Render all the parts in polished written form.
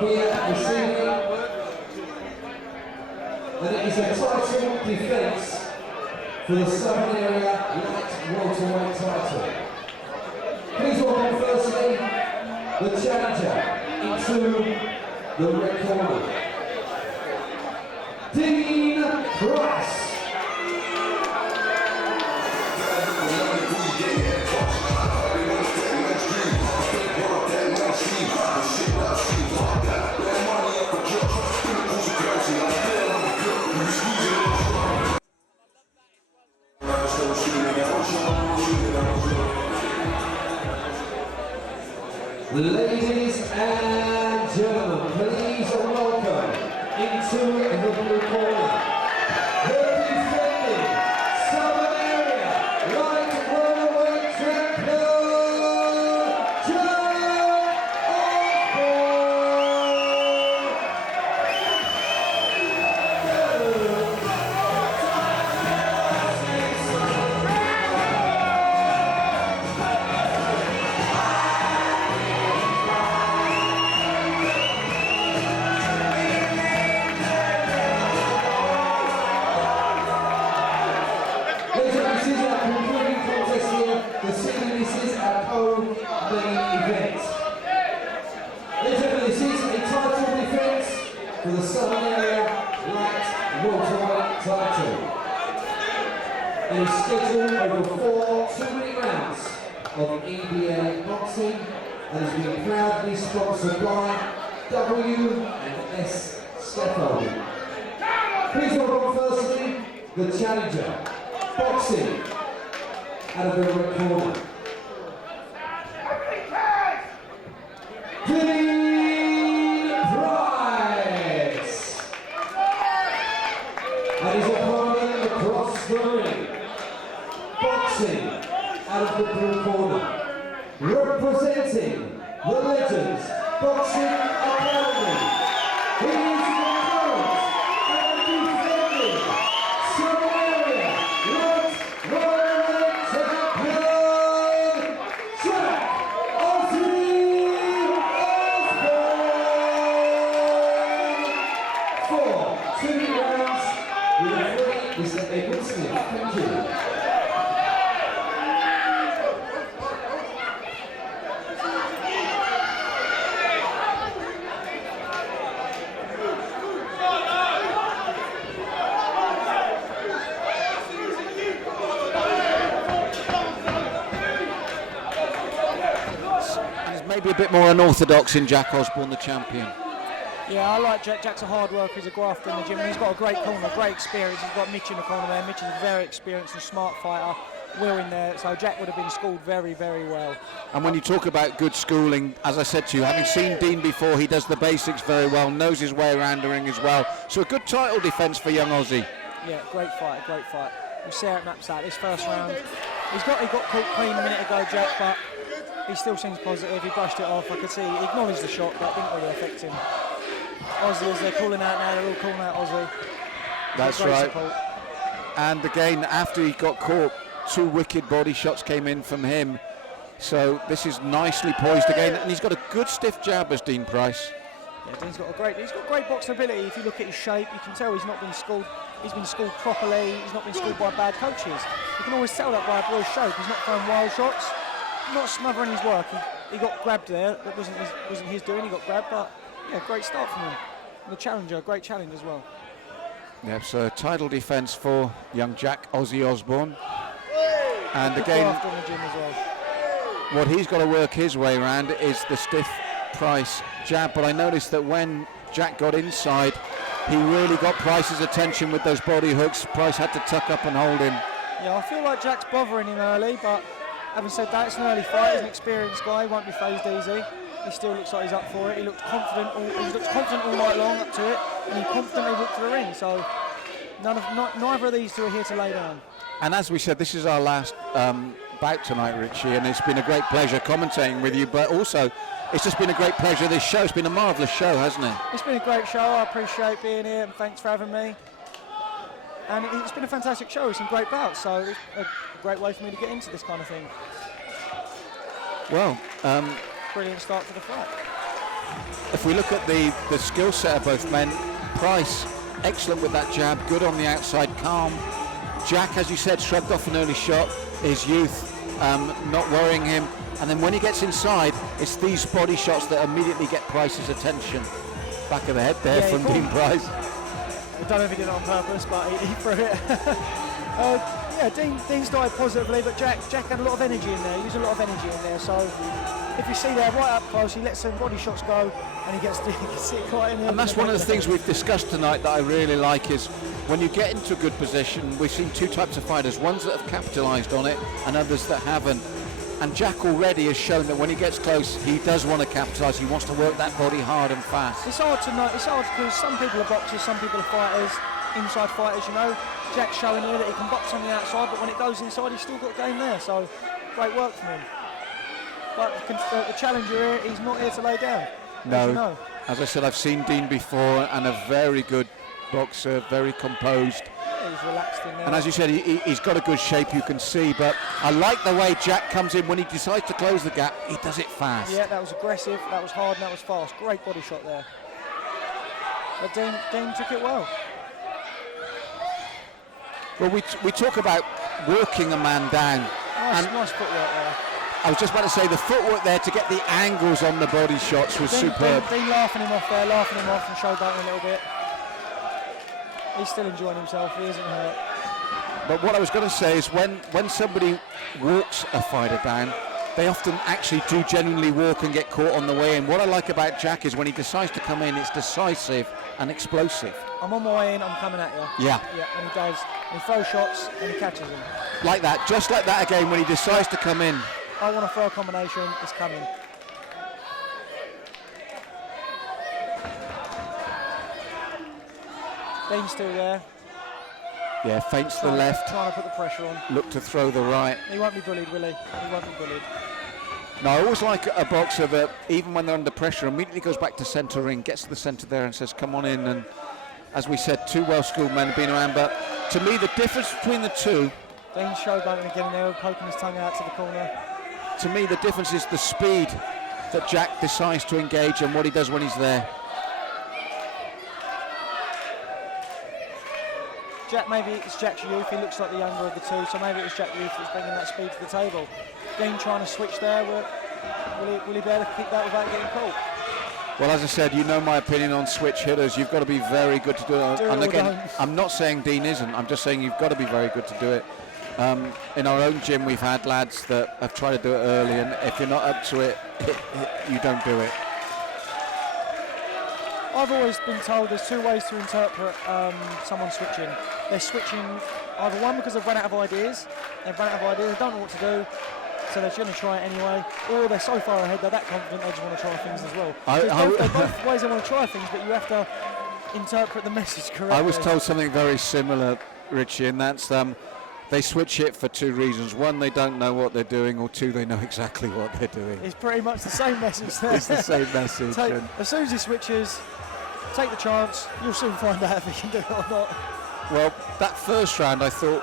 here this evening, and it is a title defence for the Southern Area Light Welterweight title. Please welcome firstly the challenger into the red corner, Dean Price. Ladies and gentlemen, please welcome into the blue corner, the defending Southern Area Light Welterweight champion, for the Southern Area Light Welterweight title. It is scheduled over 4 2-minute rounds of EBA Boxing and has been proudly sponsored by W&S Scaffolding. Please welcome firstly the challenger, boxing out of the red corner, and his opponent across the ring, boxing out of the blue corner, representing the Legends Boxing Academy. He is the current and defending Southern Area Light Welterweight champion, Jack Osborne, for 2 rounds. Mr. Edward Smith, thank you. He's maybe a bit more unorthodox in Jack Osborne, the champion. Yeah, I like Jack. Jack's a hard worker, he's a grafter in the gym, and he's got a great corner, great experience. He's got Mitch in the corner there. Mitch is a very experienced and smart fighter. Will in there, so Jack would have been schooled very, very well. And when you talk about good schooling, as I said to you, having seen Dean before, he does the basics very well, knows his way around the ring as well. So a good title defence for young Aussie. Yeah, great fight, great fight. We'll see how it maps out this first round. He got caught clean a minute ago, Jack, but he still seems positive. He brushed it off. I could see he acknowledged the shot, but it didn't really affect him. Aussie, as they're calling out now, they're all calling out Aussie. That's right. Support. And again, after he got caught, 2 wicked body shots came in from him. So this is nicely poised again, and he's got a good stiff jab as Dean Price. Yeah, Dean's got great boxing ability. If you look at his shape, you can tell he's not been schooled. He's been schooled properly. He's not been schooled by bad coaches. You can always tell that by a boy's shape. He's not throwing wild shots, not smothering his work. He got grabbed there. That wasn't his doing. He got grabbed, but yeah, great start from him. And the challenger, great challenge as well. Yeah, so title defence for young Jack Ozzy Osborne. And good again, graft on the gym as well. What he's got to work his way around is the stiff Price jab. But I noticed that when Jack got inside, he really got Price's attention with those body hooks. Price had to tuck up and hold him. Yeah, I feel like Jack's bothering him early, but having said that, it's an early fight. He's an experienced guy, won't be phased easy. He still looks like he's up for it. He looked confident all night long up to it, and he confidently walked to the ring. So neither of these two are here to lay down. And as we said, this is our last bout tonight, Richie, and it's been a great pleasure commentating with you, but also it's just been a great pleasure, this show. It's been a marvellous show, hasn't it? It's been a great show. I appreciate being here, and thanks for having me. And it's been a fantastic show. It's some great bouts, so it's a great way for me to get into this kind of thing. Well, brilliant start to the fight. if we look at the skill set of both men, Price, excellent with that jab, good on the outside, calm. Jack, as you said, shrugged off an early shot, his youth, not worrying him. And then when he gets inside, it's these body shots that immediately get Price's attention. Back of the head there from Dean Price. I don't know if he did it on purpose, but he threw it. Yeah, Dean started positively, but Jack had a lot of energy in there. He used a lot of energy in there. So if you see there right up close, he lets some body shots go, and he gets it right in there. And that's one of the things we've discussed tonight that I really like is when you get into a good position, we've seen two types of fighters, ones that have capitalised on it and others that haven't. And Jack already has shown that when he gets close, he does want to capitalise. He wants to work that body hard and fast. It's hard to know. It's hard because some people are boxers, some people are fighters, inside fighters. You know, Jack's showing here that he can box on the outside, but when it goes inside, he's still got game there. So great work from him. But the challenger here, he's not here to lay down. No. As you know. As I said, I've seen Dean before, and a very good boxer, very composed. He's relaxed in there. And as you said, he's got a good shape, you can see, but I like the way Jack comes in when he decides to close the gap. He does it fast. Yeah, that was aggressive, that was hard, and that was fast. Great body shot there. But Dean took it well. Well, we talk about walking a man down. Nice footwork there. I was just about to say, the footwork there to get the angles on the body shots was superb. Dean laughing him off there, laughing him off and showboating a little bit. He's still enjoying himself, he isn't hurt. But what I was going to say is when somebody walks a fighter down, they often actually do genuinely walk and get caught on the way in. What I like about Jack is when he decides to come in, it's decisive and explosive. I'm on my way in, I'm coming at you. Yeah. Yeah, and he does. He throws shots and he catches them. Like that, just like that again, when he decides to come in. I want to throw a combination, it's coming. Dean's still there. Yeah, feints to the left. Trying to put the pressure on. Look to throw the right. He won't be bullied, will he? He won't be bullied. No, I always like a boxer that, even when they're under pressure, immediately goes back to centre ring, gets to the centre there and says, come on in. And as we said, two well-schooled men have been around. But to me, the difference between the two... Dean's showboating again there, poking his tongue out to the corner. To me, the difference is the speed that Jack decides to engage and what he does when he's there. Jack, maybe it's Jack's youth, he looks like the younger of the two, so maybe it's Jack's youth that's bringing that speed to the table. Dean trying to switch there, will he be able to kick that without getting caught? Well, as I said, you know my opinion on switch hitters. You've got to be very good to do it. And again, I'm not saying Dean isn't, I'm just saying you've got to be very good to do it. In our own gym, we've had lads that have tried to do it early, and if you're not up to it, you don't do it. I've always been told there's two ways to interpret someone switching. They're switching either one because they've run out of ideas, they don't know what to do, so they're going to try it anyway, or they're so far ahead, they're that confident they just want to try things as well. There's both ways they want to try things, but you have to interpret the message correctly. I was told something very similar, Richie, and that's they switch it for two reasons. One, they don't know what they're doing, or two, they know exactly what they're doing. It's pretty much the same message there. It's the same message. As soon as he switches, take the chance, you'll soon find out if he can do it or not. Well, that first round I thought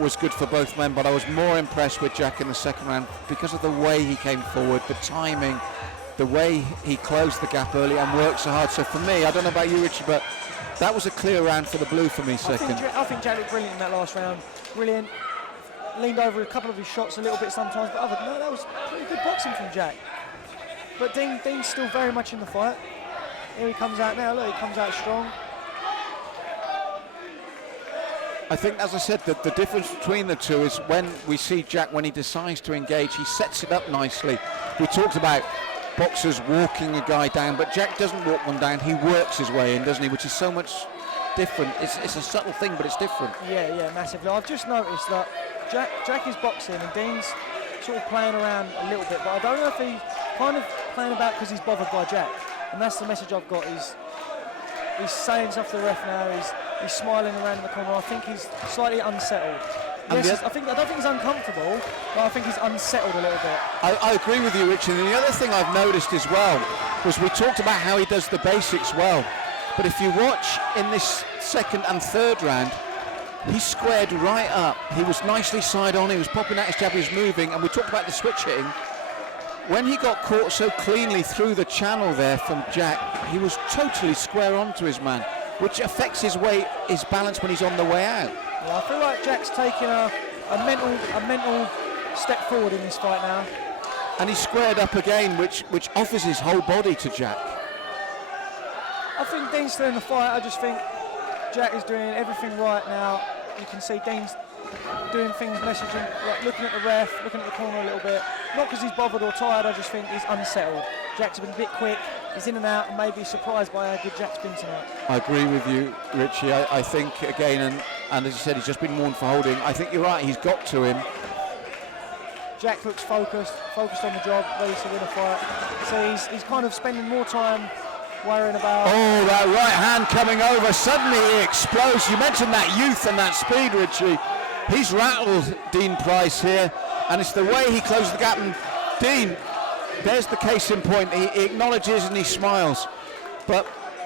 was good for both men, but I was more impressed with Jack in the second round because of the way he came forward, the timing, the way he closed the gap early and worked so hard. So for me, I don't know about you, Richie, but that was a clear round for the blue for me second. I think Jack looked brilliant in that last round. Brilliant. Leaned over a couple of his shots a little bit sometimes, but other than that, that was pretty good boxing from Jack. But Dean's still very much in the fight. Here he comes out now, look, he comes out strong. I think, as I said, that the difference between the two is when we see Jack, when he decides to engage, he sets it up nicely. We talked about boxers walking a guy down, but Jack doesn't walk one down, he works his way in, doesn't he, which is so much different. It's a subtle thing, but it's different. Yeah, massively. I've just noticed that Jack is boxing and Dean's sort of playing around a little bit, but I don't know if he's kind of playing about because he's bothered by Jack. And that's the message I've got. He's saying stuff to the ref now. He's smiling around in the corner. I think he's slightly unsettled. Yes, I don't think he's uncomfortable, but I think he's unsettled a little bit. I agree with you, Richard. And the other thing I've noticed as well was we talked about how he does the basics well. But if you watch in this second and third round, he squared right up. He was nicely side on. He was popping out his jab. He was moving. And we talked about the switch hitting. when he got caught so cleanly through the channel there from Jack, he was totally square onto his man, which affects his balance when he's on the way out. Yeah, I feel like Jack's taking a mental step forward in this fight now. And he's squared up again, which offers his whole body to Jack. I think Dean's still in the fight. I just think Jack is doing everything right now. You can see Dean's doing things, messaging, like looking at the ref, looking at the corner a little bit. Not because he's bothered or tired, I just think he's unsettled. Jack's been a bit quick, he's in and out, and maybe surprised by how good Jack's been tonight. I agree with you, Richie. I think, again, and as you said, he's just been warned for holding. I think you're right, he's got to him. Jack looks focused on the job, ready to win a fight. So he's kind of spending more time worrying about... Oh, that right hand coming over. Suddenly he explodes. You mentioned that youth and that speed, Richie. He's rattled Dean Price here, and it's the way he closes the gap. And Dean, there's the case in point. He acknowledges and he smiles. But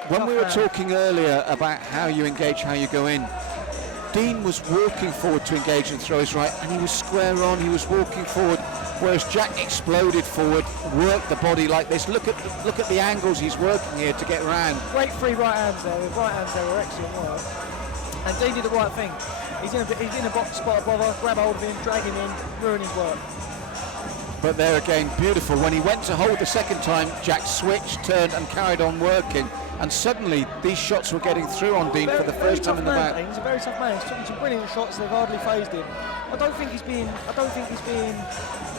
when we were talking earlier about how you engage, how you go in, Dean was walking forward to engage and throw his right, and he was square on, he was walking forward, whereas Jack exploded forward, worked the body like this. Look at the angles he's working here to get around. Great free right hands there. The right hands there were excellent work. And Dean did the right thing. He's in a box spot of bother, grab hold of him, drag him in, ruin his work. But there again, beautiful. When he went to hold the second time, Jack switched, turned and carried on working. And suddenly these shots were getting through on Dean for the first time in the bout. He's a very tough man. He's taking some brilliant shots. They've hardly phased him. I don't think he's being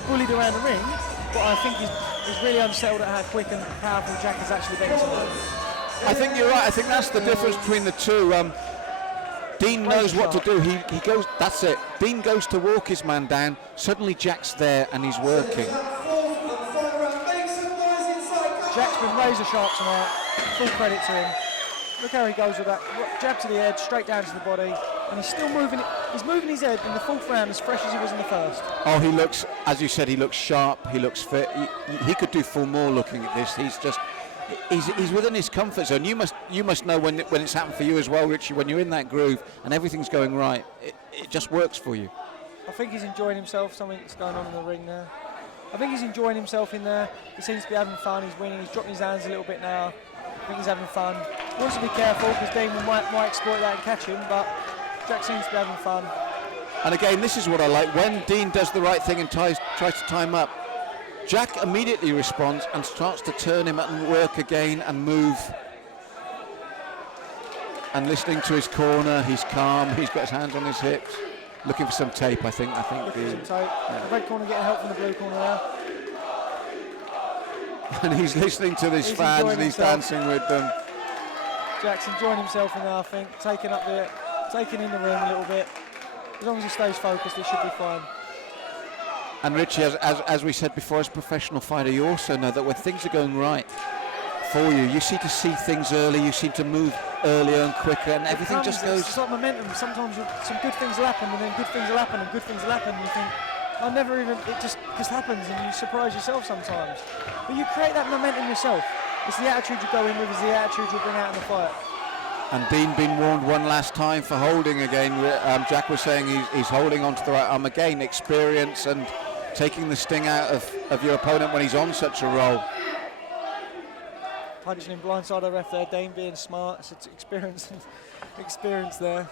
bullied around the ring, but I think he's really unsettled at how quick and powerful Jack has actually been tonight. I think you're right. I think that's the difference between the two. Dean knows what to do. He goes. That's it. Dean goes to walk his man down. Suddenly Jack's there and he's working. Jack's been razor sharp tonight. Full credit to him. Look how he goes with that jab to the head, straight down to the body, and he's still moving it. He's moving his head in the fourth round as fresh as he was in the first. Oh, he looks, as you said, he looks sharp. He looks fit. He could do full more looking at this. He's within his comfort zone. You must know when it's happened for you as well, Richie. When you're in that groove and everything's going right, it just works for you. I think he's enjoying himself. Something's going on in the ring there. I think he's enjoying himself in there. He seems to be having fun. He's winning. He's dropping his hands a little bit now. I think he's having fun. He wants to be careful because Damon might exploit that and catch him, but Jack seems to be having fun. And again, this is what I like. When Dean does the right thing and tries to tie him up, Jack immediately responds and starts to turn him and work again and move. And listening to his corner, he's calm. He's got his hands on his hips. Looking for some tape, I think. Looking for some tape. Yeah. The red corner getting help from the blue corner now. And he's listening to these fans and he's dancing with them. Jack's enjoying himself in there, I think. Taking in the ring a little bit. As long as he stays focused, he should be fine. And Richie, as we said before, as a professional fighter, you also know that when things are going right for you, you seem to see things early, you seem to move earlier and quicker, and everything just goes... It's like momentum. Sometimes some good things will happen, and then good things will happen, and good things will happen, and you think, it just happens, and you surprise yourself sometimes. But you create that momentum yourself. It's the attitude you go in with, it's the attitude you bring out in the fight. And Dean been warned one last time for holding again. Jack was saying he's holding onto the right arm again. Experience and taking the sting out of your opponent when he's on such a roll. Punching him blindside the ref there. Dean being smart. It's experience there.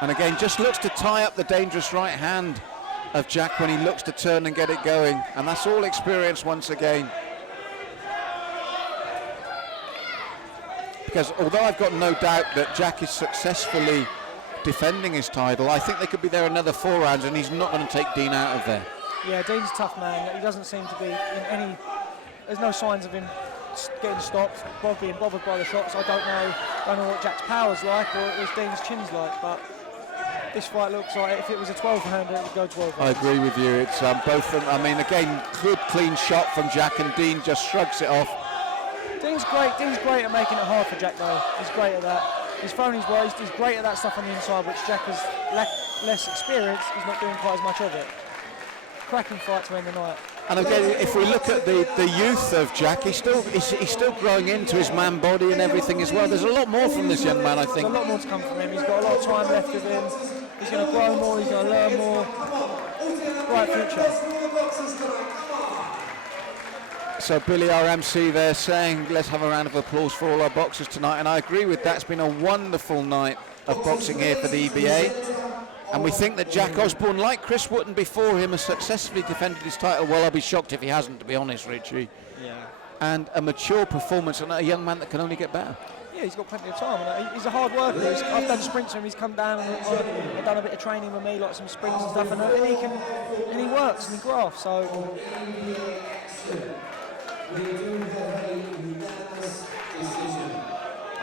And again, just looks to tie up the dangerous right hand of Jack when he looks to turn and get it going. And that's all experience once again. Because although I've got no doubt that Jack is successfully defending his title, I think they could be there another 4 rounds and he's not going to take Dean out of there. Yeah, Dean's a tough man. He doesn't seem to be in any... There's no signs of him getting stopped, being bothered by the shots. I don't know what Jack's power's like or what Dean's chin's like, but this fight looks like if it was a 12-rounder, it would go 12 rounds. I agree with you. It's both of them. I mean, again, good clean shot from Jack, and Dean just shrugs it off. Dean's great at making it hard for Jack though. He's great at that. He's thrown his weight, he's great at that stuff on the inside, which Jack has less experience. He's not doing quite as much of it. Cracking fight to end the night. And again, if we look at the youth of Jack, he's still growing into his man body and everything as well. There's a lot more from this young man, I think. There's a lot more to come from him. He's got a lot of time left of him. He's going to grow more, he's going to learn more. Bright future. So Billy, our MC there, saying let's have a round of applause for all our boxers tonight, and I agree with that. It's been a wonderful night of boxing here for the EBA, and we think that Jack Osborne, like Chris Wotton before him, has successfully defended his title. Well, I'll be shocked if he hasn't, to be honest, Richie. Yeah. And a mature performance, and a young man that can only get better. Yeah, he's got plenty of time. And he's a hard worker. I've done sprints with him. He's come down and I've done a bit of training with me, like some sprints and stuff, and he works and he grafts. So. I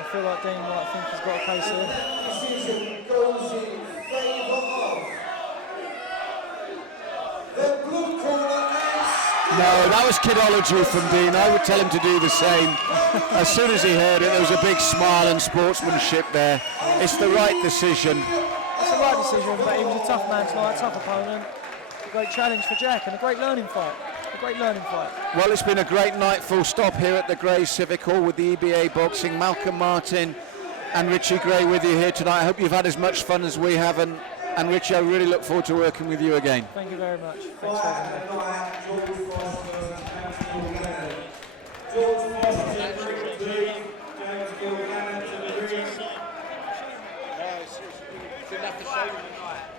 feel like Dean might think he's got a case here. No, that was kidology from Dean. I would tell him to do the same. As soon as he heard it, there was a big smile and sportsmanship there. It's the right decision. It's the right decision, but he was a tough man tonight, a tough opponent. A great challenge for Jack and a great learning fight. A great learning fight. Well, it's been a great night, full stop, here at the Gray Civic Hall with the EBA Boxing. Malcolm Martin and Richie Gray with you here tonight. I hope you've had as much fun as we have, and Richie, I really look forward to working with you again. Thank you very much. Thanks for having me. Didn't have to show you tonight.